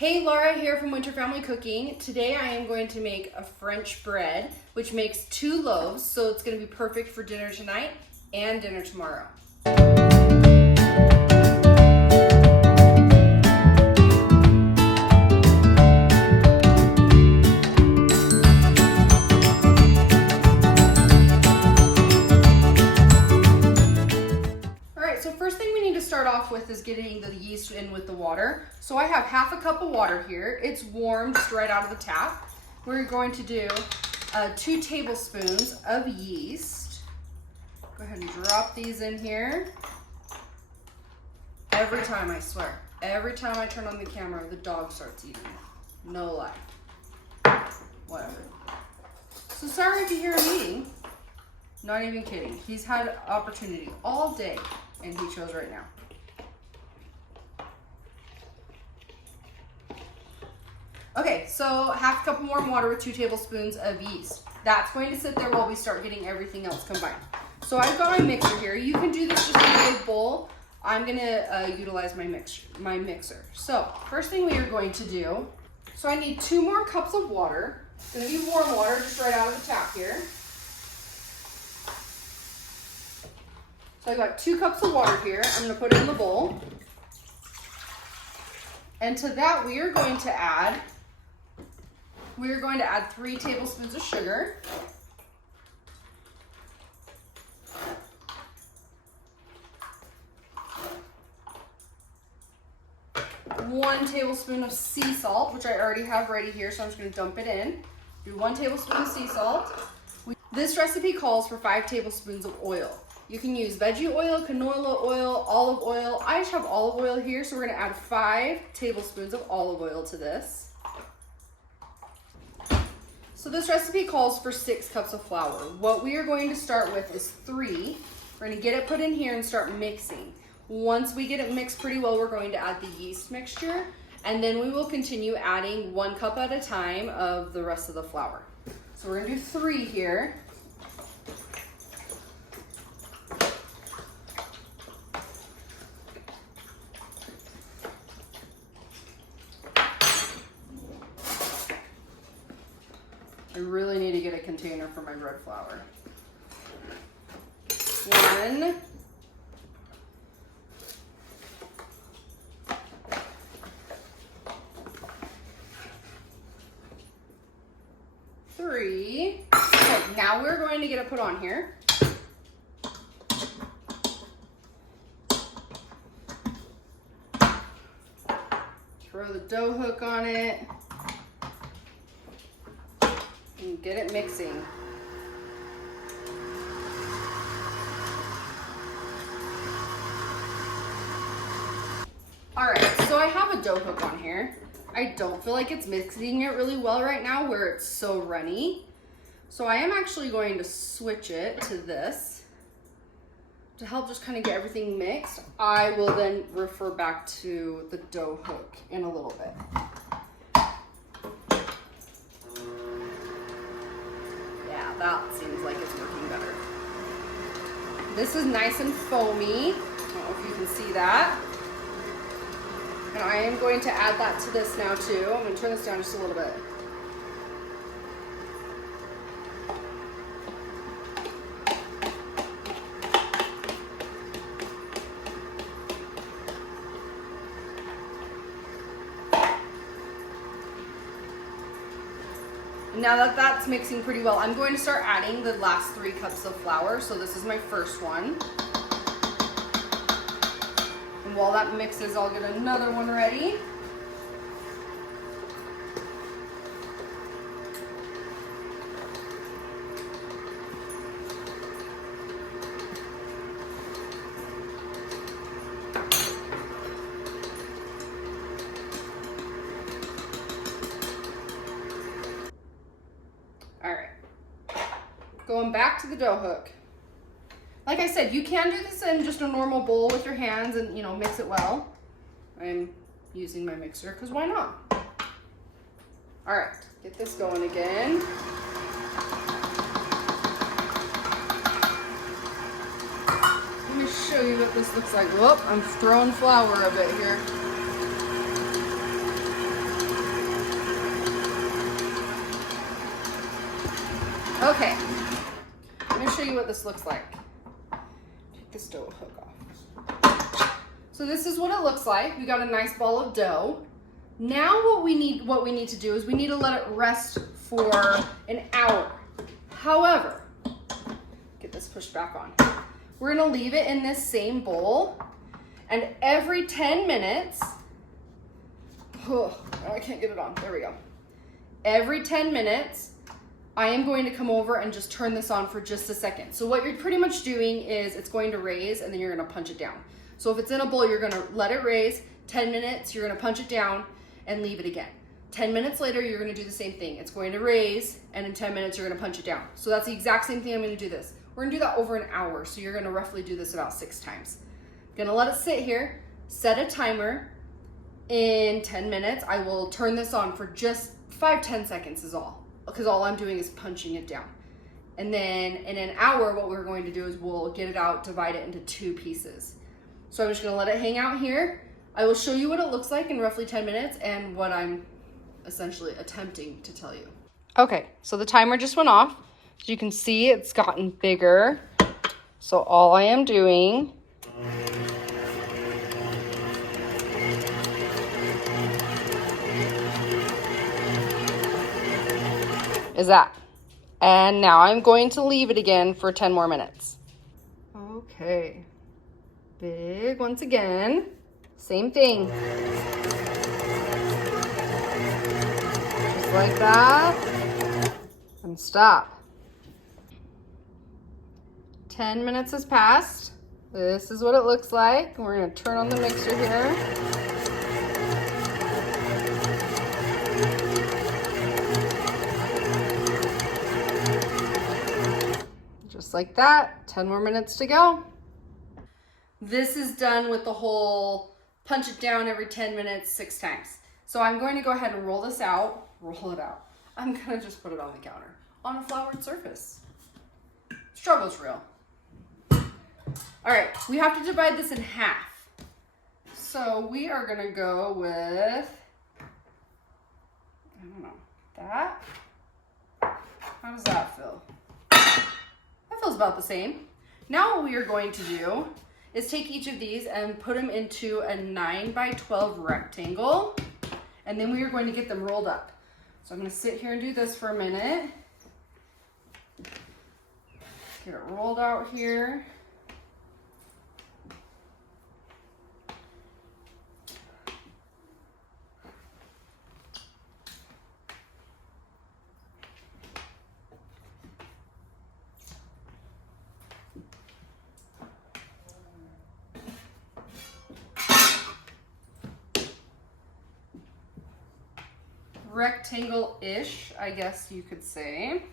Hey, Laura here from Winter Family Cooking. Today I am going to make a French bread, which makes 2 loaves, so it's going to be perfect for dinner tonight and dinner tomorrow. So first thing we need to start off with is getting the yeast in with the water. So I have half a cup of water here. It's warm, just right out of the tap. We're going to do 2 tablespoons of yeast. Go ahead and drop these in here. Every time, I swear. Every time I turn on the camera, the dog starts eating. No lie. Whatever. So sorry if you hear him eating. Not even kidding. He's had opportunity all day. And he chose right now. Okay, so half a cup of warm water with 2 tablespoons of yeast. That's going to sit there while we start getting everything else combined. So I've got my mixer here. You can do this just in a big bowl. I'm gonna utilize my mixer. So first thing we are going to do, so I need 2 more cups of water. It's gonna be warm water, just right out of the tap here. So I got 2 cups of water here. I'm going to put it in the bowl. And to that we are going to add 3 tablespoons of sugar. One tablespoon of sea salt, which I already have ready here, so I'm just going to dump it in. Do 1 tablespoon of sea salt. This recipe calls for 5 tablespoons of oil. You can use veggie oil, canola oil, olive oil. I just have olive oil here, so we're gonna add 5 tablespoons of olive oil to this. So this recipe calls for 6 cups of flour. What we are going to start with is 3. We're gonna get it put in here and start mixing. Once we get it mixed pretty well, we're going to add the yeast mixture, and then we will continue adding 1 cup at a time of the rest of the flour. So we're gonna do 3 here. I really need to get a container for my bread flour. 1. 3. Okay, now we're going to get it put on here. Throw the dough hook on it. And get it mixing. All right, so I have a dough hook on here. I don't feel like it's mixing it really well right now where it's so runny. So I am actually going to switch it to this to help just kind of get everything mixed. I will then refer back to the dough hook in a little bit. That seems like it's working better. This is nice and foamy. I don't know if you can see that. And I am going to add that to this now too. I'm going to turn this down just a little bit. Now that that's mixing pretty well, I'm going to start adding the last 3 cups of flour. So this is my first one. And while that mixes, I'll get another one ready. Going back to the dough hook. Like I said, you can do this in just a normal bowl with your hands and, you know, mix it well. I'm using my mixer because why not? All right, get this going again. Let me show you what this looks like. Whoop, I'm throwing flour a bit here. Okay, I'm gonna show you what this looks like. Take the stove hook off. So this is what it looks like. We got a nice ball of dough. Now what we need to do is we need to let it rest for an hour. However, get this pushed back on. We're gonna leave it in this same bowl, and every 10 minutes, oh, I can't get it on, there we go. Every 10 minutes, I am going to come over and just turn this on for just a second. So what you're pretty much doing is it's going to raise and then you're gonna punch it down. So if it's in a bowl, you're gonna let it raise, 10 minutes, you're gonna punch it down and leave it again. 10 minutes later, you're gonna do the same thing. It's going to raise, and in 10 minutes, you're gonna punch it down. So that's the exact same thing I'm gonna do this. We're gonna do that over an hour, so you're gonna roughly do this about 6 times. Gonna let it sit here, set a timer. In 10 minutes, I will turn this on for just 5-10 seconds is all, because all I'm doing is punching it down. And then in an hour, what we're going to do is we'll get it out, divide it into 2 pieces. So I'm just gonna let it hang out here. I will show you what it looks like in roughly 10 minutes and what I'm essentially attempting to tell you. Okay, so the timer just went off. As you can see, it's gotten bigger. So all I am doing is that. And now I'm going to leave it again for 10 more minutes. Okay, big once again. Same thing. Just like that. And stop. 10 minutes has passed. This is what it looks like. We're going to turn on the mixer here. Just like that. 10 more minutes to go. This is done with the whole punch it down every 10 minutes 6 times. So I'm going to go ahead and roll this out. Roll it out. I'm going to just put it on the counter on a floured surface. Struggle's real. All right, we have to divide this in half. So we are going to go with, I don't know, that. How does that feel? That feels about the same. Now what we are going to do is take each of these and put them into a 9x12 rectangle, and then we are going to get them rolled up. So I'm going to sit here and do this for a minute. Get it rolled out here. Rectangle-ish, I guess you could say.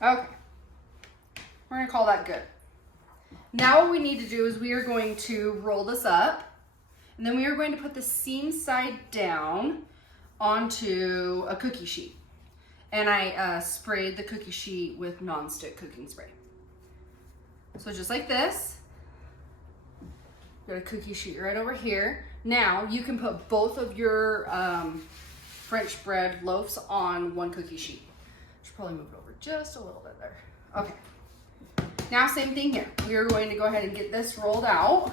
Okay, we're gonna call that good. Now what we need to do is we are going to roll this up, and then we are going to put the seam side down onto a cookie sheet. And I sprayed the cookie sheet with non-stick cooking spray. So just like this, got a cookie sheet right over here. Now you can put both of your French bread loaves on one cookie sheet. Should probably move it over just a little bit there. Okay. Now same thing here. We are going to go ahead and get this rolled out.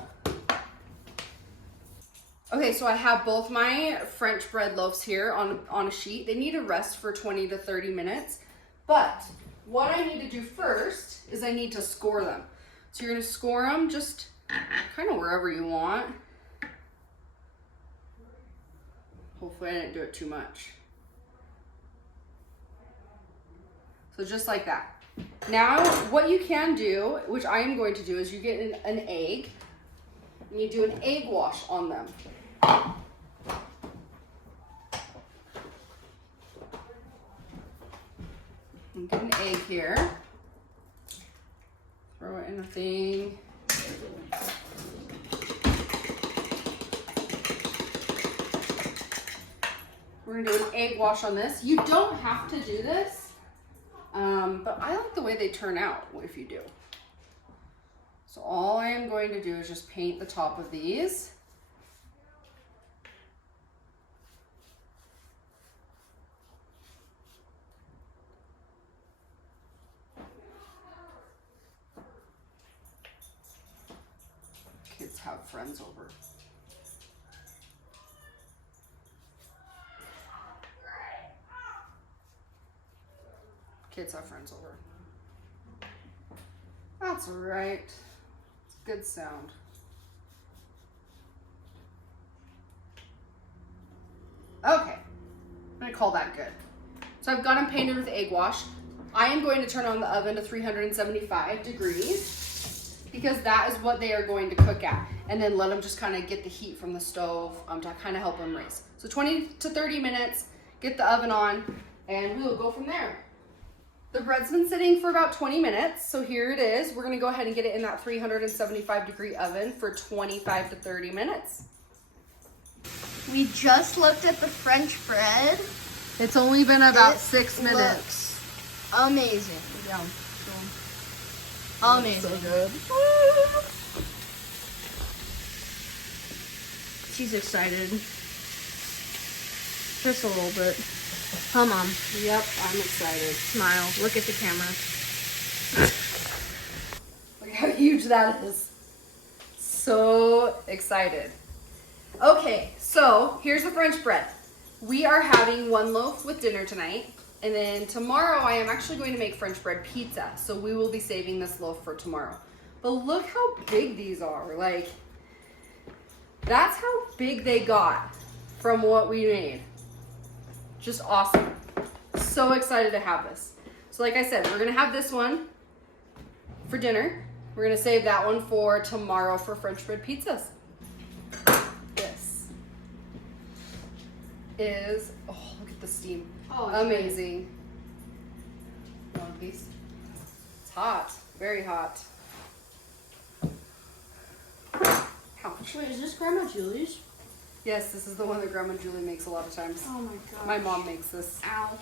Okay, so I have both my French bread loaves here on a sheet. They need to rest for 20 to 30 minutes. But what I need to do first is I need to score them. So you're gonna score them just kind of wherever you want. Hopefully I didn't do it too much. So just like that. Now what you can do, which I am going to do, is you get an egg and you do an egg wash on them. And get an egg here. Throw it in a thing. We're gonna do an egg wash on this. You don't have to do this, but I like the way they turn out if you do. So all I am going to do is just paint the top of these. Kids have friends over. Kids have friends over. That's right. It's a good sound. Okay, I'm gonna call that good. So I've got them painted with egg wash. I am going to turn on the oven to 375 degrees because that is what they are going to cook at. And then let them just kind of get the heat from the stove to kind of help them raise. So 20 to 30 minutes, get the oven on, and we will go from there. The bread's been sitting for about 20 minutes, so here it is. We're gonna go ahead and get it in that 375 degree oven for 25 to 30 minutes. We just looked at the French bread. It's only been about 6 minutes. Amazing. Yeah. Amazing. So good. She's excited. Just a little bit. Come on. Yep, I'm excited. Smile. Look at the camera. Look how huge that is. So excited. Okay, so here's the French bread. We are having 1 loaf with dinner tonight. And then tomorrow I am actually going to make French bread pizza. So we will be saving this loaf for tomorrow. But look how big these are. Like, that's how big they got from what we made. Just awesome. So excited to have this. So like I said, we're gonna have this one for dinner. We're gonna save that one for tomorrow for French bread pizzas. This is, oh, look at the steam. Oh, amazing. One of these. It's hot, very hot. Ouch. Wait, is this Grandma Julie's? Yes, this is the one that Grandma Julie makes a lot of times. Oh my god. My mom makes this. Ow.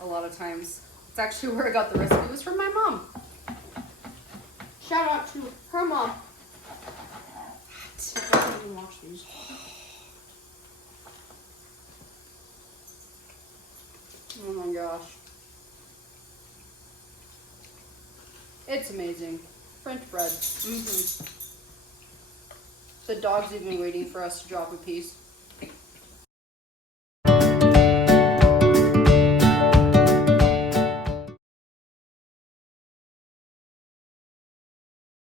A lot of times. It's actually where I got the recipe. It was from my mom. Shout out to her mom. I can't even watch these. Oh my gosh. It's amazing. French bread. Mm-hmm. The dog's even waiting for us to drop a piece.